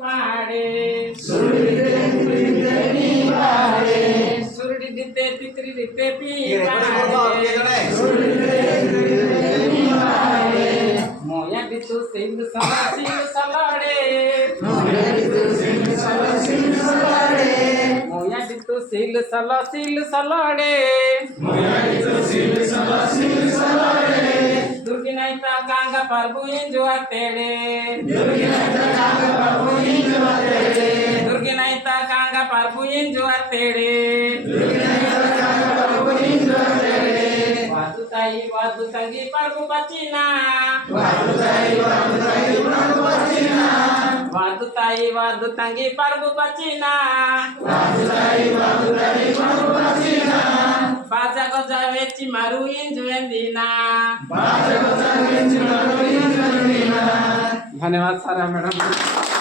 ಮಾಡೆ ಸುರುಡಿದ್ದೆ ತಿತ್ರಿದಿದ್ದೆ ಪೀ ಮೋಯಡಿತು ಸಿಂಧು ಸಲಾಡೆ ಮೋಯಡಿತು ಸಿಲ್ ಸಲಾಡೆ ದುರ್ಗಿನೈತ ಕಾಂಗ ಪ್ರಭು ಇಂಜುವ ತೇಡೆ ದುರ್ಗಿನೈತ ಕಾಂಗ ಪ್ರಭು ಇಂಜುವ ತೇಡೆ ವಾದು ತಂಗಿ ಪ್ರಭು ಬಚಿನ ವಾದು ತಂಗಿ ಪ್ರಭು ಬಚಿನ बाजा गजा वेची मारू इंजुएंदीना धन्यवाद सारा मैडम।